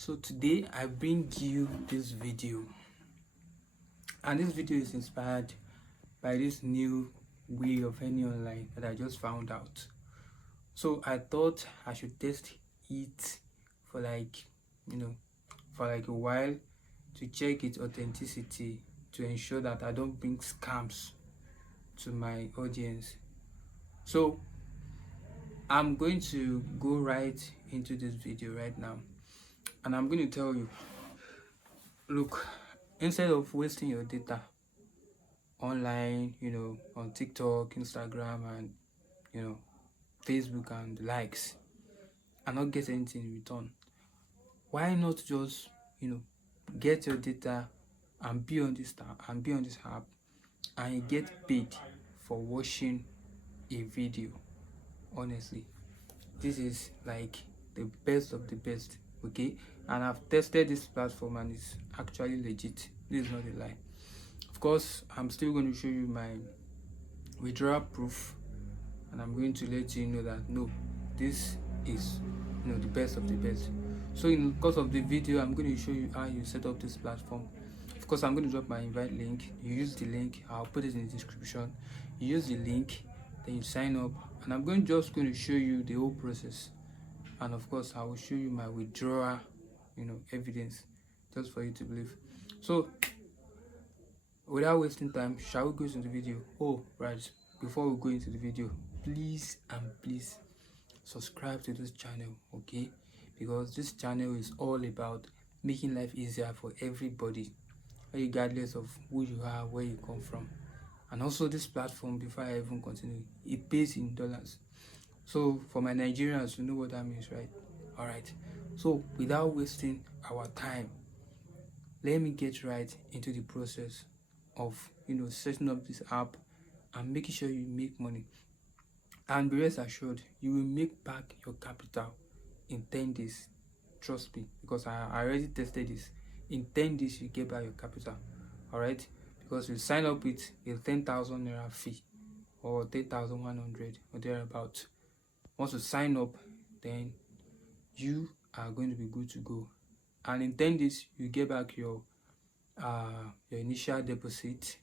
So today I bring you this video, and this video is inspired by this new way of earning online that I just found out. So I thought I should test it for like a while to check its authenticity, to ensure that I don't bring scams to my audience. So I'm going to go right into this video right now, and I'm going to tell you, look, instead of wasting your data online, on TikTok, Instagram, and Facebook and the likes, and not get anything in return, why not just get your data and be on this app, and you get paid for watching a video? Honestly, this is like the best of the best. Okay, and I've tested this platform and it's actually legit. This is not a lie. Of course, I'm still going to show you my withdrawal proof, and I'm going to let you know that no, this is the best of the best. So in the course of the video, I'm going to show you how you set up this platform. Of course, I'm going to drop my invite link. You use the link, I'll put it in the description. You use the link, then you sign up, and I'm just going to show you the whole process. And of course, I will show you my withdrawal evidence, just for you to believe. So without wasting time, shall we go into the video? Oh right, before we go into the video, please subscribe to this channel, okay? Because this channel is all about making life easier for everybody, regardless of who you are, where you come from. And also, this platform, before I even continue, it pays in dollars. So for my Nigerians, you know what that means, right? All right, so without wasting our time, let me get right into the process of setting up this app and making sure you make money. And be rest assured, you will make back your capital in 10 days. Trust me, because I already tested this. In 10 days, you get back your capital. All right, because you sign up with a 10,000 naira fee or 10,100 or thereabout. Once you sign up, then you are going to be good to go. And in 10 days, you get back your initial deposit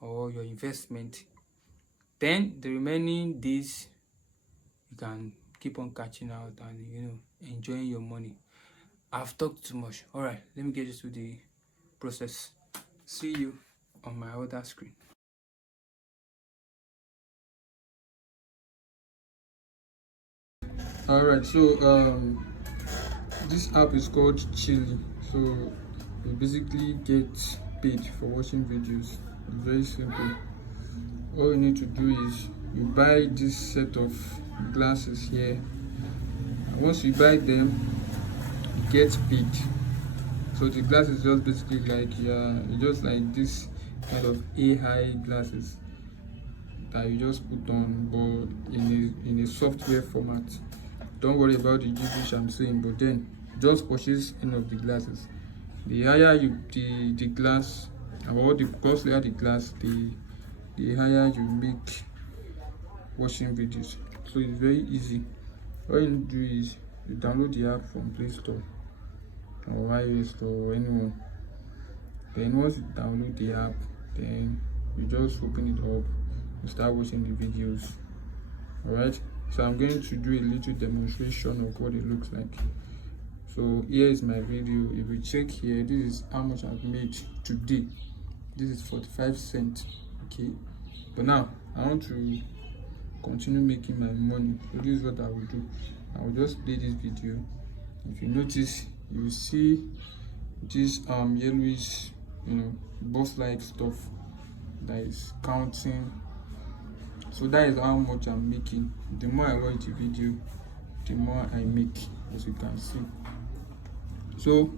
or your investment. Then the remaining days, you can keep on catching out and enjoying your money. I've talked too much. All right, let me get you to the process. See you on my other screen. All right, so this app is called Cheelee. So you basically get paid for watching videos. It's very simple. All you need to do is you buy this set of glasses here, and once you buy them, you get paid. So the glasses just basically like just like this kind of AI glasses that you just put on, but in a software format. Don't worry about the gibberish I'm saying, but then just purchase any of the glasses. The higher the glass, or the costlier the glass, the higher you make watching videos. So it's very easy. All you need to do is you download the app from Play Store or iOS Store or anyone. Then once you download the app, then you just open it up, you start watching the videos. All right, so I'm going to do a little demonstration of what it looks like. So here is my video. If you check here, this is how much I've made today. This is 45 cents. Okay, but now I want to continue making my money. So this is what I will do. I will just play this video. If you notice, you will see this yellowish boss like stuff that is counting. So that is how much I'm making. The more I watch the video, the more I make, as you can see. So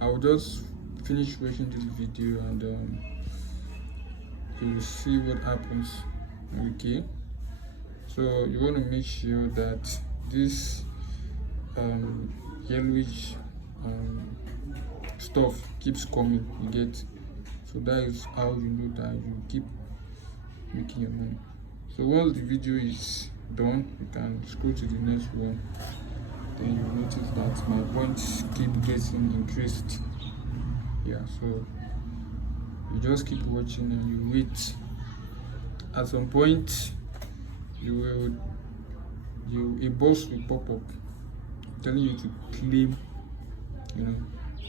I will just finish watching this video and you will see what happens. Okay, so you want to make sure that this yellowish stuff keeps coming, you get. So that is how you know that you keep making your money. So once the video is done, you can scroll to the next one. then you notice that my points keep getting increased. Yeah, so you just keep watching and you wait. At some point a box will pop up telling you to claim,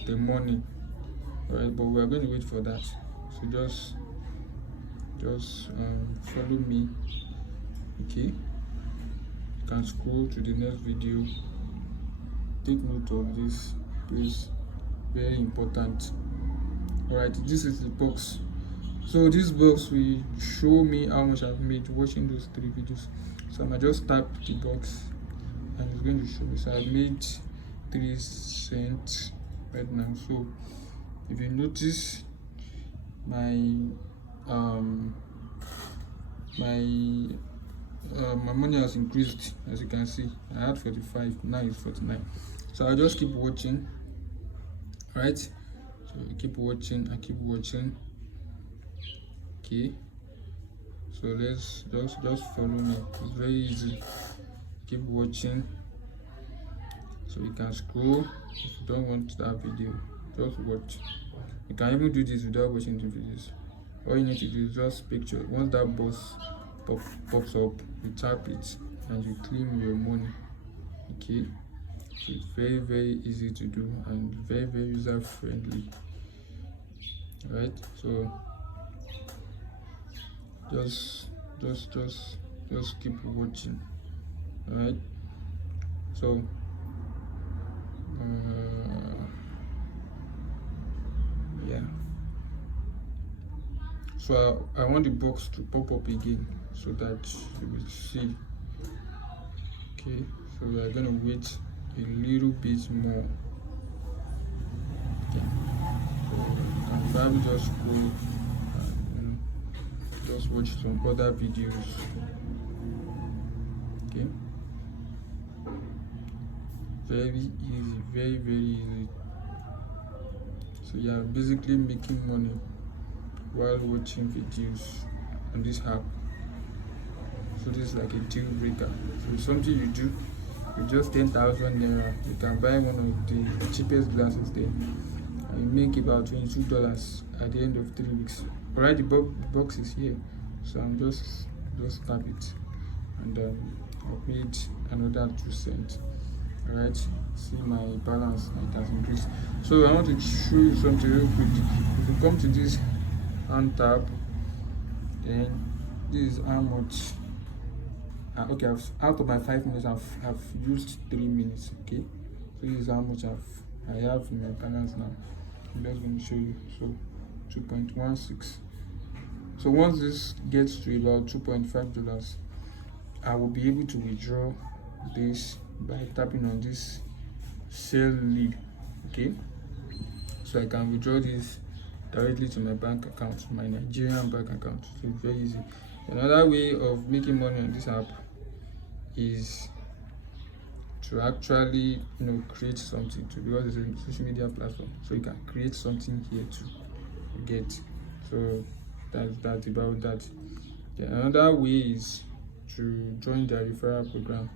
the money. All right, but we are going to wait for that. So just follow me. Okay, you can scroll to the next video. Take note of this, please. Very important. All right, this is the box. So this box will show me how much I've made watching those 3 videos. So I might just tap the box and it's going to show me. So I made 3 cents right now. So if you notice, my money has increased. As you can see, I had 45, now it's 49. So I'll just keep watching. Right, so keep watching. I keep watching. Okay, so let's just follow me. It's very easy. Keep watching. So you can scroll. If you don't want that video, just watch. You can even do this without watching the videos. All you need to do is just picture. Once that box pops up, you tap it and you claim your money. Okay, so it's very, very easy to do and very, very user friendly. All right, so just keep watching. All right, so yeah, so I want the box to pop up again so that you will see. Okay, so we are gonna wait a little bit more. Okay, so you can probably just scroll and just watch some other videos. Okay, very easy, very, very easy. So you are basically making money while watching videos on this app. So this is like a deal breaker. So it's something you do with just 10,000 naira. You can buy one of the cheapest glasses there and you make about $22 at the end of 3 weeks. Alright, the box is here, so I'm just tap it and I've made another 2 cents. Alright, see my balance, it has increased. So I want to show you something real quick. If you come to this hand tab, then this is how much. Okay, out of my 5 minutes, I've used 3 minutes. Okay, so this is how much I have in my balance now. I'm just going to show you. So 2.16. So once this gets to about $2.5, I will be able to withdraw this by tapping on this sell lead. Okay, so I can withdraw this directly to my bank account, my Nigerian bank account. So it's very easy. Another way of making money on this app is to actually create something too, because it's a social media platform, so you can create something here too. Get, so that's about that. Then another way is to join the referral program.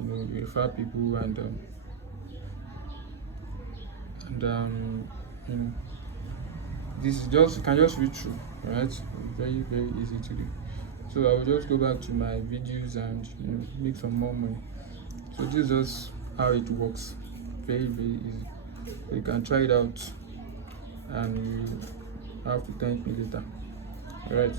You refer people and this is just, you can just read through. Right, very, very easy to do. So I will just go back to my videos and make some more money. So this is just how it works. Very, very easy. So you can try it out and you have to thank me later. All right.